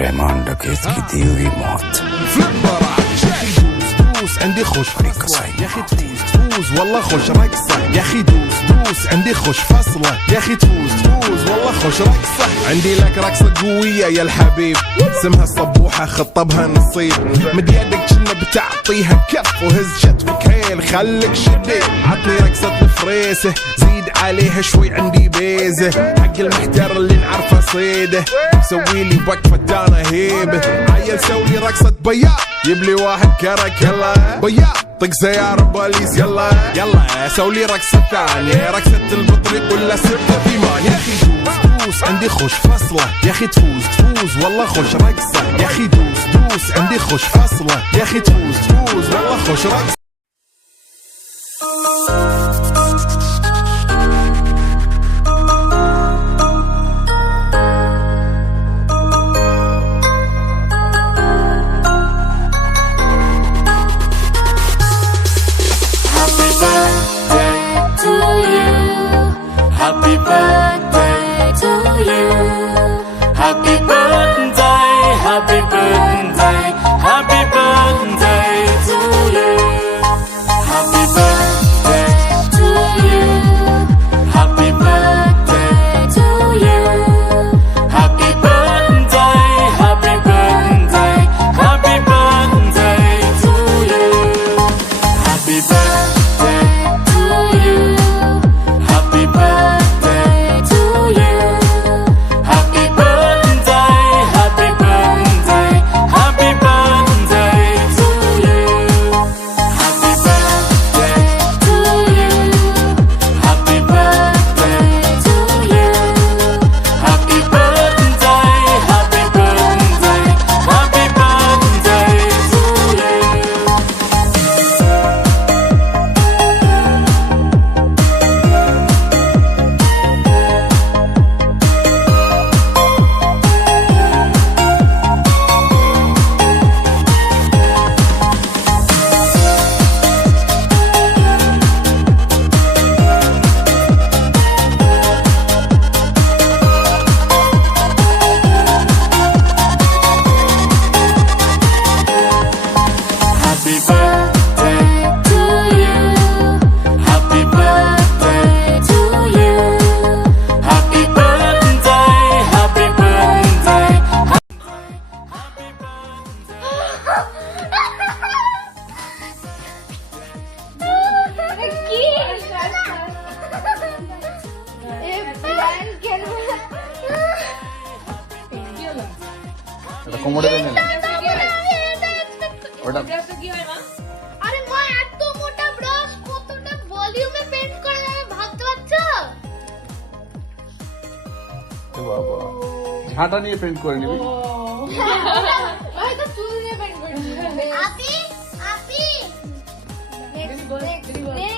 रहमान डकैत की दी हुई मौत عندي خوش فصلة يا اخي تفوز والله خوش رقصة يا اخي دوس عندي خوش فصلة يا اخي تفوز والله خوش رقصة عندي لك رقصة قوية يا الحبيب اسمها الصبوحة خطبها نصيب مد يدك كنا بتعطيها كف وهز شتفك هيل خليك شديد عطني رقصة الفريسة زيد عليها شوي عندي بيزة حق المحتر اللي نعرفه صيده سويلي وقفة انا هيبة عيل سوي رقصة بياض يبلي واحد كرك يلا بياض طق سيارة بوليس يلا سولي رقصة ثانية رقصة البطريق ولا سبت ثيمان يا اخي دوس عندي خوش فصلة يا اخي تفوز والله خوش رقصة يا اخي دوس عندي خوش فصلة يا اخي تفوز والله خوش رقصة Happy birthday to you. Happy birthday, happy birthday, happy birthday to you. Happy birthday to you. Happy birthday to you. Happy birthday, happy birthday, happy birthday to you. Happy birthday to you. Happy birthday to you. Happy birthday, happy birthday, happy birthday to you. Happy birthday to you. Happy birthday to you. Happy birthday, happy birthday, happy birthday to you. Happy birthday to you. Happy birthday to you. Happy birthday, happy birthday. কি এ plan কেন এটা কোমরে দেন না ওটা আরে মা এত মোটা ব্রাশ কতটা ভলিউমে পেন্ট করে যাবে ভাবতে পারছো এ বাবা ঝাঁটা নিয়ে পেন্ট করে নিবি হয়তো চুল দিয়ে পেন্ট করে দিবে আপি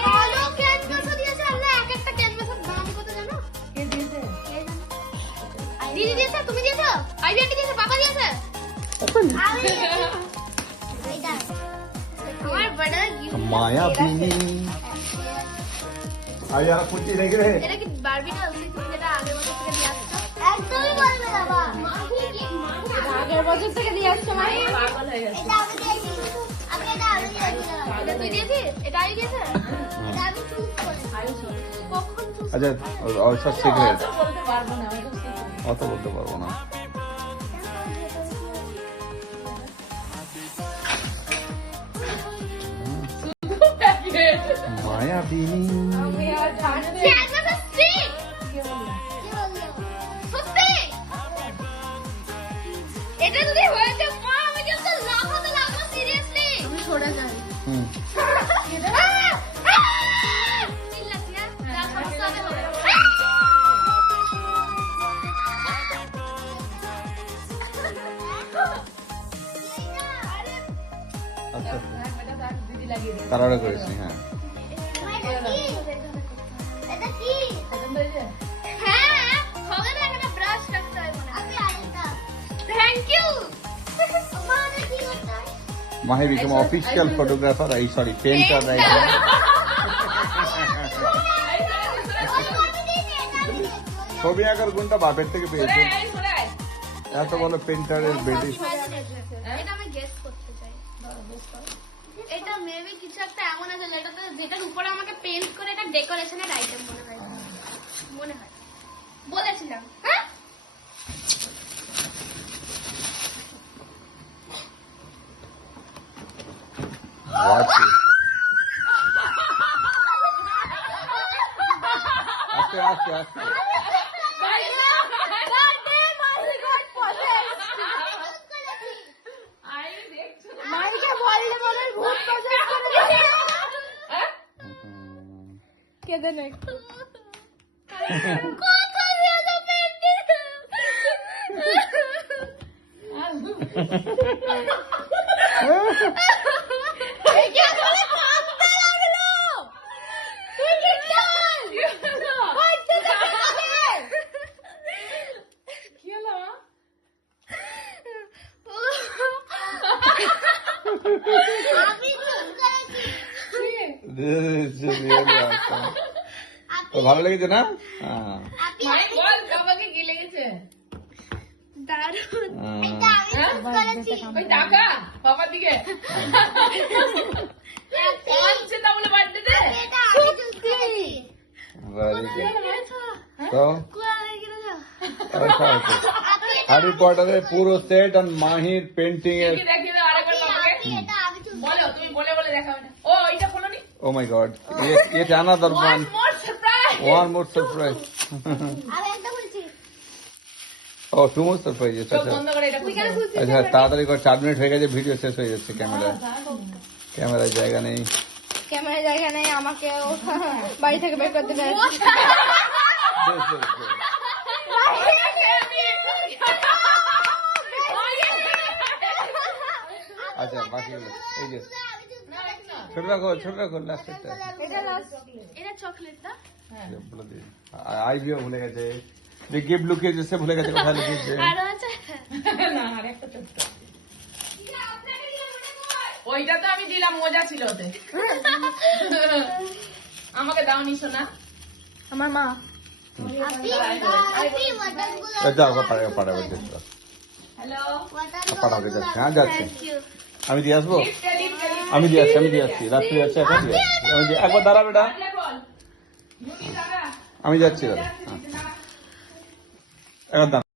কালো ক্যানভাস দিয়েছে আল্লাহ এক একটা ক্যানভাসের দাম কত জানো কে দিয়েছে দিদি দিয়েছে তুমি দিয়েছো আইডিয়া দিয়েছে বাবা দিয়েছে আমার বড় গিফট মায়া বিনি আর यार कुछ ही रह गए এটা কি বারবি না তুমি যেটা আগের বছর থেকে দিয়ে আসছো একদমই বলবে না বাবা আগের বছর থেকে দিয়ে আসছো মানে পাগল হয়ে গেছে এটা আমি দিয়েছি আপনি এটা আমি দিয়েছি এটা তুই দিয়েছিস এটা আমি দিয়েছে এটা আমি চুজ করেছি কখন চুজ আচ্ছা और सब সিগারেট বলতে পারবো না আমি তো অত বলতে পারবো না মায়া বিনি এটা যদি হয়েছে মা আমি কিন্তু লাফাতে সিরিয়াসলি আমি ছোড়া যাই হুম আচ্ছা তারারে করেছি হ্যাঁ এটা কি হ্যাঁ হবে না এখানে ব্রাশ রাখতে হয় মনে হয় থ্যাংক ইউ মা এটা কি করতে হয় Mahi become official photographer. Sorry, painter right now. ছবি আঁকার গুণটা বাপের থেকে পেয়েছে। এত বড় পেন্টারের বেডি এটা আমি গেস করতে চাই। এটা মেবি কিছু একটা এমন আছে যেটার উপরে আমাকে পেন্ট করে এটা ডেকোরেশনের আইটেম মনে হয়। বলেছিলাম। হ্যাঁ আস্তে আস্তে আস্তে মাইকে বললে বলে ভূত পছন্দ করে কেঁদে নেই কথা দিয়ে তো পেন্টি তো ভালো লেগেছে না? তো হ্যারি পটারের পুরো সেট আর মাহির পেন্টিং এর Oh my god. Yet another one. One more surprise. Oh, two more surprises. আচ্ছা তাড়াতাড়ি করে 4 মিনিট হয়ে গেছে, ভিডিও শেষ হয়ে যাচ্ছে। ক্যামেরায় জায়গা নেই। ক্যামেরায় জায়গা নেই, আমাকে বাড়ি থেকে বের করতে দেয়। আচ্ছা বাকিগুলো এই যে ছোট রাখো লাস্টেরটা। এটা চকলেট না? আইভিও ভুলে গেছে, যে গিফট লুকিয়েছে সে ভুলে গেছে কোথায় লুকিয়েছে। আরো আছে ওইটা তো আমি দিলাম, মজা ছিল ওতে। আমাকে দাও নি সোনা। আমার মা যাও পাঠাবো হ্যালো যাচ্ছে। হ্যাঁ যাচ্ছে, আমি দিয়ে আসবো। আমি দিয়ে আসছি রাত্রি যাচ্ছে, এখন দিয়ে আসছি। একবার দাঁড়া বেটা, আমি যাচ্ছি দাদা। একবার দাঁড়া।